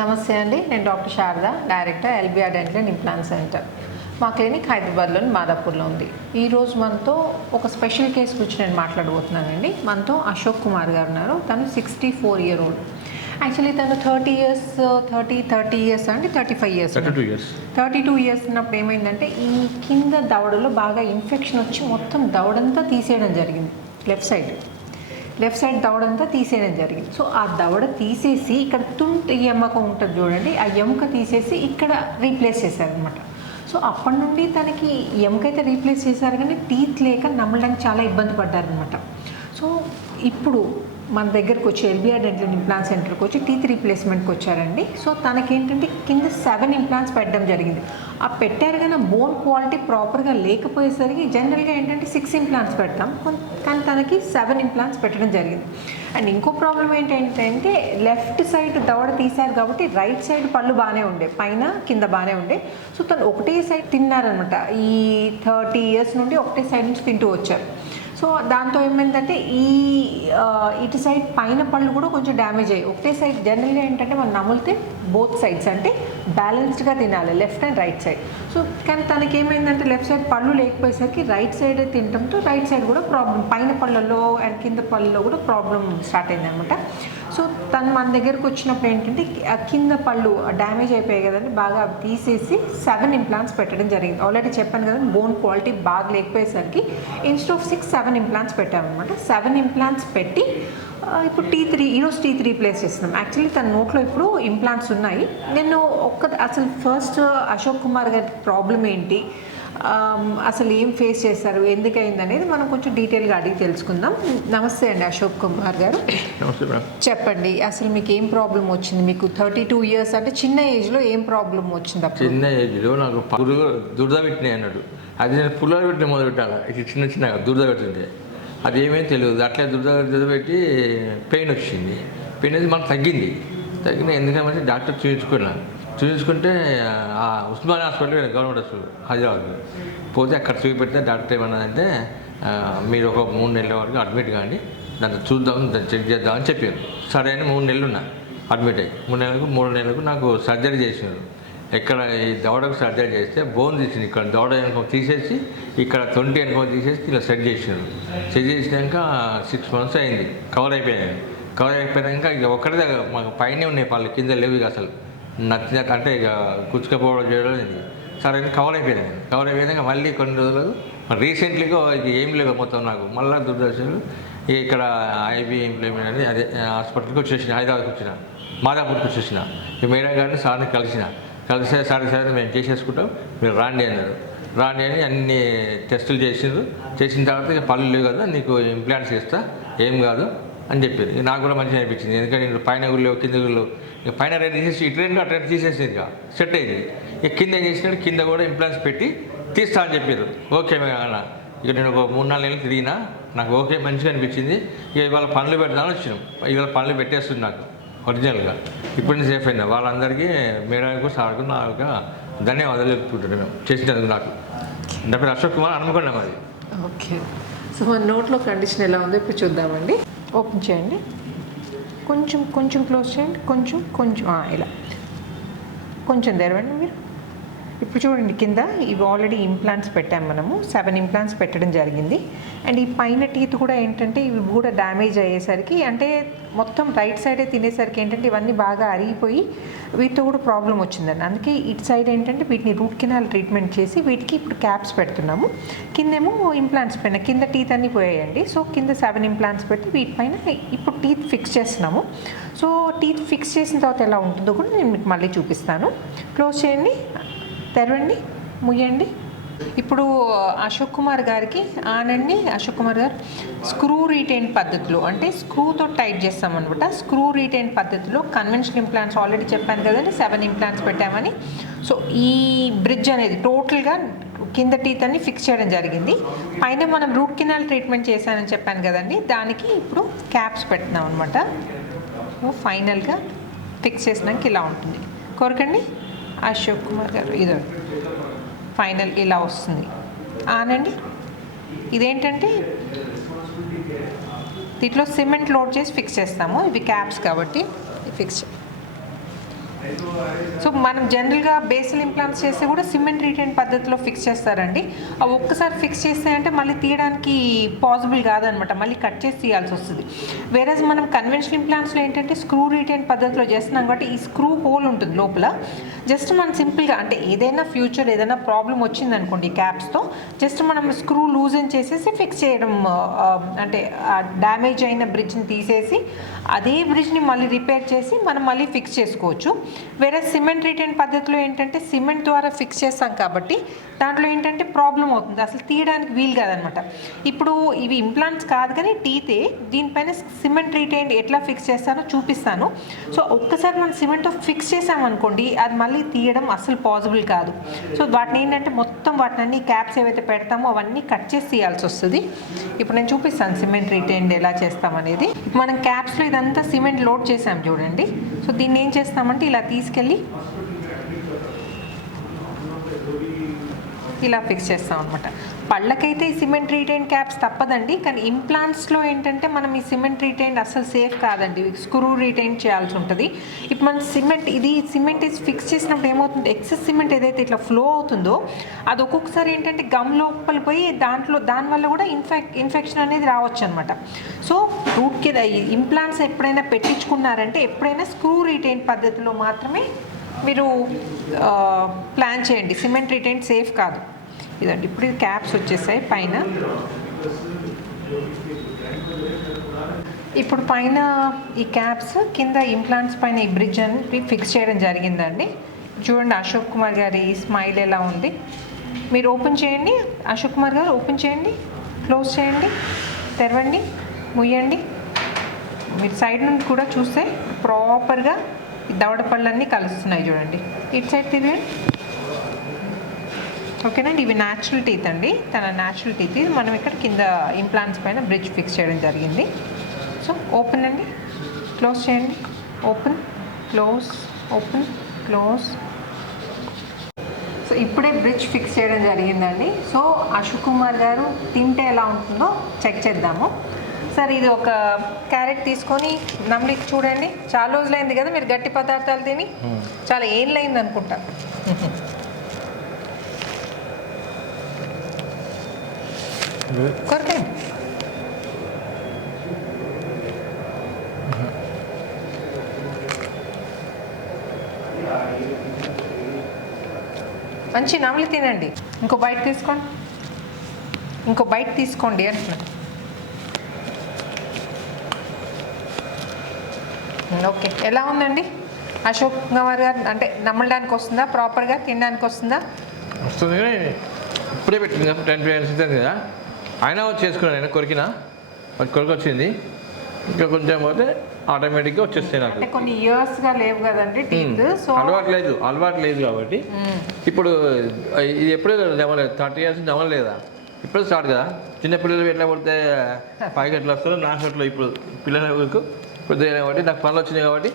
నమస్తే అండి, నేను doctor Sharada, director LBR dental and implant centre. మా క్లినిక్ హైదరాబాద్లోని మాదాపూర్లో ఉంది. ఈరోజు మనతో ఒక స్పెషల్ కేసు గురించి నేను మాట్లాడబోతున్నానండి. మనతో అశోక్ కుమార్ గారు ఉన్నారు. తను 64 year old. యాక్చువల్లీ తను 30 years అంటే 32 years ఉన్నప్పుడు ఏమైందంటే ఈ కింద దవడలో బాగా ఇన్ఫెక్షన్ వచ్చి మొత్తం దవడంతా తీసేయడం జరిగింది. లెఫ్ట్ సైడ్ దవడంతా తీసేయడం జరిగింది. సో ఆ దవడ తీసేసి ఇక్కడ ఎముక ఉంటుంది చూడండి, ఆ ఎముక తీసేసి ఇక్కడ రీప్లేస్ చేశారనమాట. సో అప్పటి నుండి తనకి ఎముక అయితే రీప్లేస్ చేశారు, కానీ టీత్ లేక నమ్మడానికి చాలా ఇబ్బంది పడ్డారనమాట. సో ఇప్పుడు మన దగ్గరకు వచ్చి ఎల్బిఆర్ డెంటల్ ఇంప్లాంట్ సెంటర్కి వచ్చి టీత్ రీప్లేస్మెంట్కి వచ్చారండి. సో తనకేంటంటే కింద 7 implants పెట్టడం జరిగింది. ఆ పెట్టారు కానీ బోన్ క్వాలిటీ ప్రాపర్గా లేకపోయేసరికి జనరల్గా ఏంటంటే 6 implants పెడతాం, కానీ తనకి 7 implants పెట్టడం జరిగింది. అండ్ ఇంకో ప్రాబ్లం ఏంటంటే లెఫ్ట్ సైడ్ దవడ తీశారు కాబట్టి రైట్ సైడ్ పళ్ళు బాగానే ఉండే, పైన కింద బాగానే ఉండే. సో తను ఒకటే సైడ్ తిన్నారనమాట. ఈ 30 years నుండి ఒకటే సైడ్ నుంచి తింటూ వచ్చారు. సో దాంతో ఏమైందంటే ఇటు సైడ్ పైన పళ్ళు కూడా కొంచెం డ్యామేజ్ అయ్యాయి. ఒకటే సైడ్ జనరల్గా ఏంటంటే మనం నమిలితే బోత్ సైడ్స్ అంటే బ్యాలెన్స్డ్గా తినాలి, left and right side. So కానీ తనకి ఏమైందంటే లెఫ్ట్ సైడ్ పళ్ళు లేకపోయేసరికి రైట్ సైడ్ తినడంతో రైట్ సైడ్ కూడా ప్రాబ్లం, పైన పళ్ళలో అండ్ కింద పళ్ళలో కూడా ప్రాబ్లం స్టార్ట్ అయింది అనమాట. సో తను మన దగ్గరకు వచ్చినప్పుడు ఏంటంటే కింద పళ్ళు డ్యామేజ్ అయిపోయాయి కదండి, బాగా తీసేసి 7 implants పెట్టడం జరిగింది. ఆల్రెడీ చెప్పాను కదండి, బోన్ క్వాలిటీ బాగా లేకపోయేసరికి ఇన్స్టెడ్ ఆఫ్ 7 implants పెట్టామన్నమాట. 7 implants పెట్టి ఇప్పుడు ఈరోజు టీత్ రీప్లేస్ చేస్తున్నాం. యాక్చువల్లీ తన నోట్లో ఇప్పుడు ఇంప్లాంట్స్ ఉన్నాయి. నేను అసలు ఫస్ట్ అశోక్ కుమార్ గారి ప్రాబ్లం ఏంటి, అసలు ఏం ఫేస్ చేశారు, ఎందుకైంది అనేది మనం కొంచెం డీటెయిల్గా అడిగి తెలుసుకుందాం. నమస్తే అండి అశోక్ కుమార్ గారు. చెప్పండి అసలు మీకు ఏం ప్రాబ్లం వచ్చింది? మీకు 32 years అంటే చిన్న ఏజ్లో ఏం ప్రాబ్లం వచ్చింది? చిన్న ఏజ్లో నాకు దురద పెట్టినాయి అన్నాడు. అది నేను పుల్లలు పెట్టిన మొదలు పెట్టాలి, చిన్న దురద పెడుతుంటే అది ఏమేమి తెలియదు. అట్లే దురద పెట్టి పెయిన్ వచ్చింది. పెయిన్ అయితే మనకు తగ్గింది. ఎందుకంటే డాక్టర్ చూపించుకుంటే Osman hospital, government hospital Hyderabad పోతే అక్కడ చూపెడితే డాక్టర్ ఏమన్నదంటే మీరు ఒక 3 నెలల వరకు అడ్మిట్ కాండి, దాంట్లో చూద్దాం, దాన్ని చెక్ చేద్దామని చెప్పారు. సరే అని 3 నెలలు ఉన్నా అడ్మిట్ అయ్యి. 3 నెలలకు నాకు సర్జరీ చేసినారు. ఎక్కడ ఈ దవడకు సర్జరీ చేస్తే బోన్ తీసింది, ఇక్కడ దవడ వెనుక తీసేసి ఇక్కడ 20 వెనుక తీసేసి ఇలా సెట్ చేసినారు. సెట్ చేసినాక 6 months అయింది, కవర్ అయిపోయాక ఇక ఒక్కడే మాకు పైనే ఉన్నాయి పళ్ళు, కింద లేవు. ఇక అసలు నచ్చినట్టు అంటే ఇక కుచ్చుకపోవడం చేయడం ఇది. సరే కవర్ అయిపోయాక మళ్ళీ కొన్ని రోజులు రీసెంట్లీగా ఇది ఏం లేవు మొత్తం నాకు మళ్ళీ దురదర్శనం. ఇక్కడ ఐబీ ఇంప్లిమెంట్ అని అదే హాస్పిటల్కి వచ్చేసిన, హైదరాబాద్కి వచ్చిన, మాదాపూర్కి వచ్చేసిన. ఈ మేడం గారిని సార్ని కలిసే సరే మేము చేసేసుకుంటాం, మీరు రాండి అన్నారు. రాండి అని అన్ని టెస్టులు చేసిన తర్వాత ఇక పళ్ళు లేవు కదా, నీకు ఇంప్లాంట్స్ చేస్తా, ఏం కాదు అని చెప్పారు. నాకు కూడా మంచిగా అనిపించింది, ఎందుకంటే నేను పైన గుళ్ళు కింద గుళ్ళు పైన రేట్ తీసేసి ఇటు అటు తీసేసింది, ఇక సెట్ అయింది. ఇక కింద ఏం చేసినట్టు కింద కూడా ఇంప్లాంట్స్ పెట్టి తీస్తా అని చెప్పారు. ఓకే అన్న. ఇక నేను ఒక 3-4 నెలలు తిరిగినా, నాకు ఓకే మంచిగా అనిపించింది. ఇక ఇవాళ పనులు పెడదామని వచ్చినాం. ఇవాళ పనులు పెట్టేస్తుంది నాకు ఒరిజినల్గా. ఇప్పుడు నేను సేఫ్ అయినా. వాళ్ళందరికీ మేడానికి సార్కు నాకు ధన్యవాదాలు చెప్పుకుంటున్నాను మేము చేసినందుకు. నాకు నా పేరు అశోక్ కుమార్, అనుకోండి మాది. ఓకే. సో మన నోట్లో కండిషన్ ఎలా ఉందో ఇప్పుడు చూద్దామండి. ఓపెన్ చేయండి, కొంచెం క్లోజ్ చేయండి, కొంచెం ఇలా కొంచెం తెరవండి మీరు. ఇప్పుడు చూడండి కింద ఇవి ఆల్రెడీ ఇంప్లాంట్స్ పెట్టాము మనము. 7 implants పెట్టడం జరిగింది. అండ్ ఈ పైన టీత్ కూడా ఏంటంటే ఇవి కూడా డ్యామేజ్ అయ్యేసరికి, అంటే మొత్తం రైట్ సైడే తినేసరికి ఏంటంటే ఇవన్నీ బాగా అరిగిపోయి వీటితో కూడా ప్రాబ్లం వచ్చిందండి. అందుకే ఇటు సైడ్ ఏంటంటే వీటిని రూట్ కెనాల్ ట్రీట్మెంట్ చేసి వీటికి ఇప్పుడు క్యాప్స్ పెడుతున్నాము. కిందేమో ఇంప్లాంట్స్ పైన కింద టీత్ అన్నీ పోయాయండి. సో కింద 7 implants పెట్టి వీటిపైన ఇప్పుడు టీత్ ఫిక్స్ చేస్తున్నాము. సో టీత్ ఫిక్స్ చేసిన తర్వాత ఎలా ఉంటుందో కూడా నేను మీకు మళ్ళీ చూపిస్తాను. క్లోజ్ చేయండి, తెరవండి, ముయ్యండి. ఇప్పుడు అశోక్ కుమార్ గారికి ఆనండి. అశోక్ కుమార్ గారు స్క్రూ రీటైన్ పద్ధతిలో, అంటే స్క్రూతో టైట్ చేస్తామన్నమాట. స్క్రూ రీటైన్ పద్ధతిలో కన్వెన్షనల్ ఇంప్లాంట్స్ ఆల్రెడీ చెప్పాను కదండి, 7 implants పెట్టామని. సో ఈ బ్రిడ్జ్ అనేది టోటల్గా కింద టీత్ అన్ని ఫిక్స్ చేయడం జరిగింది. పైన మనం రూట్ కెనాల్ ట్రీట్మెంట్ చేశానని చెప్పాను కదండి, దానికి ఇప్పుడు క్యాప్స్ పెడుతున్నాం అనమాట. సో ఫైనల్గా ఫిక్స్ చేసినాక ఇలా ఉంటుంది. కోరకండి అశోక్ కుమార్ గారు, ఇదో ఫైనల్ ఇలా వస్తుంది. ఆనండి. ఇదేంటంటే దీంట్లో సిమెంట్ లోడ్ చేసి ఫిక్స్ చేస్తాము. ఇవి క్యాప్స్ కాబట్టి ఫిక్స్ సో మనం జనరల్గా బేసల్ ఇంప్లాంట్స్ చేస్తే కూడా సిమెంట్ రీటైన్ పద్ధతిలో ఫిక్స్ చేస్తారండి. అవి ఒక్కసారి ఫిక్స్ చేస్తే అంటే మళ్ళీ తీయడానికి పాసిబుల్ కాదనమాట, మళ్ళీ కట్ చేసి తీయాల్సి వస్తుంది. వేరేస్ మనం కన్వెన్షనల్ ఇంప్లాంట్స్లో ఏంటంటే స్క్రూ రీటైన్ పద్ధతిలో చేస్తున్నాం కాబట్టి ఈ స్క్రూ హోల్ ఉంటుంది లోపల. జస్ట్ మనం సింపుల్గా అంటే ఏదైనా ఫ్యూచర్ ఏదైనా ప్రాబ్లం వచ్చిందనుకోండి క్యాప్స్తో, జస్ట్ మనం స్క్రూ లూజన్ చేసేసి ఫిక్స్ చేయడం, అంటే డ్యామేజ్ అయిన బ్రిడ్జ్ని తీసేసి అదే బ్రిడ్జ్ని మళ్ళీ రిపేర్ చేసి మనం మళ్ళీ ఫిక్స్ చేసుకోవచ్చు. వేరే సిమెంట్ రిటైన్ పద్ధతిలో ఏంటంటే సిమెంట్ ద్వారా ఫిక్స్ చేస్తాం కాబట్టి దాంట్లో ఏంటంటే ప్రాబ్లం అవుతుంది, అసలు తీయడానికి వీలు కాదనమాట. ఇప్పుడు ఇవి ఇంప్లాంట్స్ కాదు కానీ టీతే, దీనిపైన సిమెంట్ రిటైన్ ఎట్లా ఫిక్స్ చేస్తానో చూపిస్తాను. సో ఒక్కసారి మనం సిమెంట్తో ఫిక్స్ చేసామనుకోండి అది మళ్ళీ తీయడం అసలు పాసిబుల్ కాదు. సో వాటిని ఏంటంటే మొత్తం వాటిని అన్ని క్యాప్స్ ఏవైతే పెడతామో అవన్నీ కట్ చేసి తీయాల్సి వస్తుంది. ఇప్పుడు నేను చూపిస్తాను సిమెంట్ రిటైన్ ఎలా చేస్తామనేది. మనం క్యాప్స్లో ఇదంతా సిమెంట్ లోడ్ చేసాం చూడండి. సో దీన్ని ఏం చేస్తామంటే ఇలా తీసుకెళ్ళి ఇలా ఫిక్స్ చేస్తాం అనమాట. పళ్ళకైతే ఈ సిమెంట్ రీటైన్ క్యాప్స్ తప్పదండి, కానీ ఇంప్లాంట్స్లో ఏంటంటే మనం ఈ సిమెంట్ రీటైన్ అసలు సేఫ్ కాదండి, స్క్రూ రీటైన్ చేయాల్సి ఉంటుంది. ఇప్పుడు మన సిమెంట్ ఫిక్స్ చేసినప్పుడు ఏమవుతుంది, ఎక్సెస్ సిమెంట్ ఏదైతే ఇట్లా ఫ్లో అవుతుందో అది ఒక్కొక్కసారి ఏంటంటే గమ్ లోపల పోయి దానివల్ల కూడా ఇన్ఫెక్షన్ అనేది రావచ్చు అనమాట. సో రూట్కి ఇంప్లాంట్స్ ఎప్పుడైనా పెట్టించుకున్నారంటే ఎప్పుడైనా స్క్రూ రీటైన్ పద్ధతిలో మాత్రమే మీరు ప్లాన్ చేయండి. సిమెంట్ రిటైన్ సేఫ్ కాదు. ఇదండి ఇప్పుడు క్యాప్స్ వచ్చేసాయి పైన. ఇప్పుడు పైన ఈ క్యాప్స్, కింద ఇంప్లాంట్స్ పైన ఈ బ్రిడ్జ్ అని ఫిక్స్ చేయడం జరిగిందండి. చూడండి అశోక్ కుమార్ గారి స్మైల్ ఎలా ఉంది. మీరు ఓపెన్ చేయండి, అశోక్ కుమార్ గారు ఓపెన్ చేయండి, క్లోజ్ చేయండి, తెరవండి, ముయ్యండి. మీరు సైడ్ నుండి కూడా చూస్తే ప్రాపర్గా దవడ పళ్ళన్నీ కలుస్తున్నాయి చూడండి. ఇటు సైడ్ తిరిగి ఓకేనండి. ఇవి న్యాచురల్ టీత్ అండి, తన న్యాచురల్ టీత్. మనం ఇక్కడ కింద ఇంప్లాంట్స్ పైన బ్రిడ్జ్ ఫిక్స్ చేయడం జరిగింది. సో ఓపెన్ అండి, క్లోజ్ చేయండి, open close, open close. So ఇప్పుడే బ్రిడ్జ్ ఫిక్స్ చేయడం జరిగిందండి. సో అశోక్ కుమార్ గారు తింటే ఎలా ఉంటుందో చెక్ చేద్దాము. సార్ ఇది ఒక క్యారెట్ తీసుకొని నమ్లికి చూడండి. చాలా రోజులైంది కదా మీరు గట్టి పదార్థాలు తిని, చాలా ఏళ్ళైంది అనుకుంటా. కొరకండి. మంచి నమలి తినండి. ఇంకో బయట తీసుకోండి, ఇంకో బయట తీసుకోండి అంటున్నా. ఓకే, ఎలా ఉందండి అశోక్ కుమార్ గారు? అంటే నమ్మడానికి వస్తుందా, ప్రాపర్గా తినడానికి వస్తుందా? వస్తుంది. ఇప్పుడే పెట్టింది 10 minutes కదా, అయినా వచ్చి చేసుకున్నాను. నేను కొరికినా కొరికొచ్చింది, ఇంకా కొంచెం పోతే ఆటోమేటిక్గా వచ్చేస్తాయి నాకు. అంటే కొన్ని ఇయర్స్గా లేవు కదండి టీత్, సో అలవాటు లేదు కాబట్టి. ఇప్పుడు ఇది ఎప్పుడే నమ్మలేదు, 30 years నమ్మలేదా, ఇప్పుడు స్టార్ట్ కదా. చిన్నపిల్లలు ఎట్లా పడితే పైకి ఎట్లా వస్తారో నాకు అట్లా ఇప్పుడు పిల్లలకు ఇప్పుడు కాబట్టి నాకు పనులు వచ్చినాయి కాబట్టి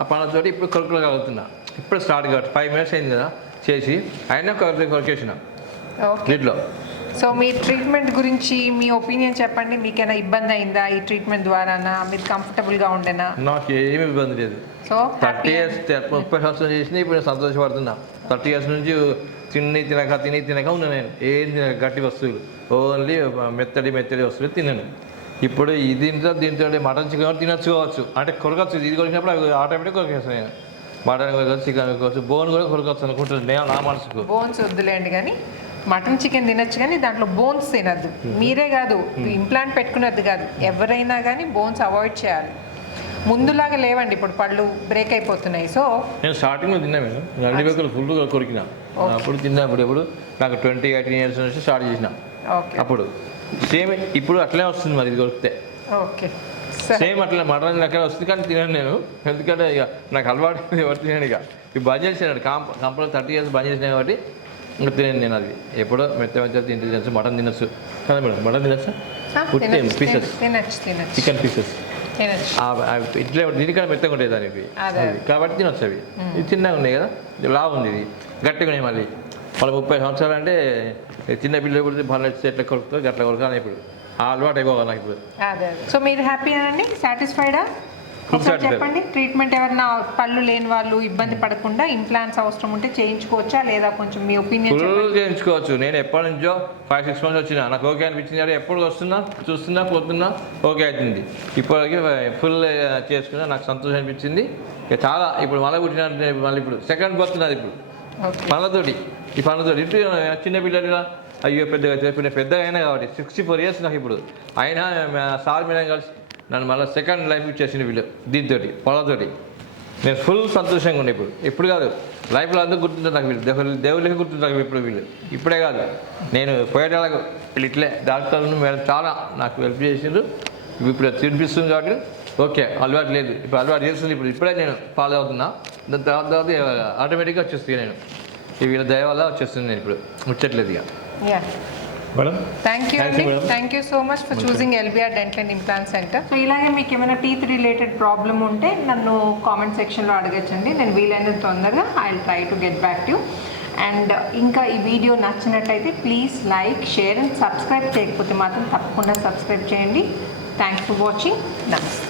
ఆ పనులతో ఇప్పుడు కొరకగలుగుతున్నా. ఇప్పుడు స్టార్ట్ కాబట్టి 5 minutes అయింది కదా చేసి, అయినా కొరికేసిన దీంట్లో. సో మీ ట్రీట్మెంట్ గురించి మీ ఒపీనియన్ చెప్పండి. మీకైనా ఇబ్బంది అయిందా ఈ ట్రీట్మెంట్ ద్వారా? మీరు కంఫర్టబుల్గా ఉండేనా? నాకు ఏమీ ఇబ్బంది లేదు. సో 30 years 30 సంవత్సరాలు చేసినా ఇప్పుడు నేను సంతోషపడుతున్నా. 30 years నుంచి తిని తినక ఉన్నా నేను. ఏం గట్టి వస్తువులు, ఓన్లీ మెత్తడి వస్తువులు తిన్నాను. ఇప్పుడు దీంతో మటన్ చికెన్ తినచ్చుకోవచ్చు, అంటే కొరకచ్చు. ఇది కొరికినప్పుడు అవి ఆటోమేటిక్ కొరికేస్తాను నేను. మటన్ కొరకచ్చు, చికెన్ కొరకచ్చు, బోన్ కూడా కొరకచ్చు అనుకుంటున్నాను నేను నా మనసుకు. బోన్స్ వద్దులేండి, కానీ మటన్ చికెన్ తినచ్చు, కానీ దాంట్లో బోన్స్ తినద్దు. మీరే కాదు, ఇంప్లాంట్ పెట్టుకున్నది కాదు, ఎవరైనా కానీ బోన్స్ అవాయిడ్ చేయాలి. ముందులాగా లేవండి, ఇప్పుడు పళ్ళు బ్రేక్ అయిపోతున్నాయి. సో నేను స్టార్టింగ్లో తిన్నా, నేను అన్ని వేకలు ఫుల్గా కొరికినా. అప్పుడు తిన్నప్పుడు ఎప్పుడు నాకు 18 years నుంచి స్టార్ట్ చేసిన. అప్పుడు సేమ్ ఇప్పుడు అట్లే వస్తుంది మరి ఇది కొరికితే. ఓకే, సేమ్ అట్లా మటన్ అక్కడ వస్తుంది, కానీ తినను నేను. ఎందుకంటే ఇక నాకు అలవాటు ఎవరు తినాను. ఇక ఇవి బంద్ చేసాను కంపల్సరీ 30 years బంద్ చేసినా కాబట్టి ఇంకా తినను నేను. అది ఎప్పుడో మెత్త తింటే తినచ్చు. మటన్ తినచ్చు కదా మేడం, మటన్ తినచ్చు, పీసెస్ చికెన్ పీసెస్ ఇట్లా దీనికన్నా మెత్తగా ఉంటాయి దానికి కాబట్టి తినొచ్చు. అవి ఇది చిన్నగా ఉన్నాయి కదా, లావు ఉంది, ఇది గట్టిగా ఉన్నాయి. మళ్ళీ 30 సంవత్సరాలు అంటే చిన్న పిల్లలు కూడా బాగా ఎట్లా కొడుకుతారు గట్లా కొడుకు అని ఇప్పుడు ఆ అలవాటు అయిపోవాలి నాకు ఇప్పుడు. సో మీరు హ్యాపీ అండి, సాటిస్ఫైడా? ఒకసారి చెప్పండి, ట్రీట్మెంట్ ఎవరైనా పళ్ళు లేని వాళ్ళు ఇబ్బంది పడకుండా ఇంప్లాంట్స్ అవసరం ఉంటే చేయించుకోవచ్చా లేదా కొంచెం మీ ఒపీనియన్ ఫుల్ చేయించుకోవచ్చు. నేను ఎప్పటి నుంచో 5-6 months వచ్చినా నాకు ఓకే అనిపించింది. కానీ ఎప్పుడు వస్తున్నా చూస్తున్నా పోతున్నా ఓకే అవుతుంది. ఇప్పటికి ఫుల్ చేసుకున్నా నాకు సంతోషం అనిపించింది. ఇక చాలా ఇప్పుడు మళ్ళీ పుట్టిన మళ్ళీ ఇప్పుడు సెకండ్ బర్త్ నాది ఇప్పుడు పనులతోటి. ఈ పనులతోటి ఇటు చిన్న పిల్లలు అయ్యో పెద్దగా ఇప్పుడు పెద్దగా అయినా కాబట్టి 64 years నాకు ఇప్పుడు. అయినా సార్ మీద కలిసి నన్ను మళ్ళీ సెకండ్ లైఫ్ ఇచ్చేసింది వీళ్ళు దీంతో పొలతోటి. నేను ఫుల్ సంతోషంగా ఉండే ఇప్పుడు కాదు లైఫ్లో అందరూ గుర్తుంటారు నాకు వీళ్ళు, దేవుళ్ళకి గుర్తుంటారు ఇప్పుడు వీళ్ళు. ఇప్పుడే కాదు నేను పోయేటాలకు వీళ్ళు ఇట్లే డాక్టర్లను మేడం చాలా నాకు హెల్ప్ చేసిండ్రు. ఇప్పుడు తినిపిస్తుంది కాబట్టి ఓకే అలవాటు లేదు, ఇప్పుడు అలవాటు చేస్తుంది. ఇప్పుడే నేను ఫాలో అవుతున్నా. దాని తర్వాత ఆటోమేటిక్గా వచ్చేస్తుంది. నేను ఈ వీళ్ళ దయ వల్ల వచ్చేస్తుంది. నేను ఇప్పుడు ముచ్చట్లేదు ఇక మేడం. థ్యాంక్ యూ అండి, thank you so much for choosing LBR dental and implant centre. So ఇలాగే మీకు ఏమైనా టీత్ రిలేటెడ్ ప్రాబ్లమ్ ఉంటే నన్ను కామెంట్ సెక్షన్లో అడగచ్చండి. నేను వీలైనంత తొందరగా I will try to get back to. And ఇంకా ఈ వీడియో నచ్చినట్టయితే please like, share and subscribe చేయకపోతే మాత్రం తప్పకుండా సబ్స్క్రైబ్ చేయండి. Thanks for watching. నమస్తే.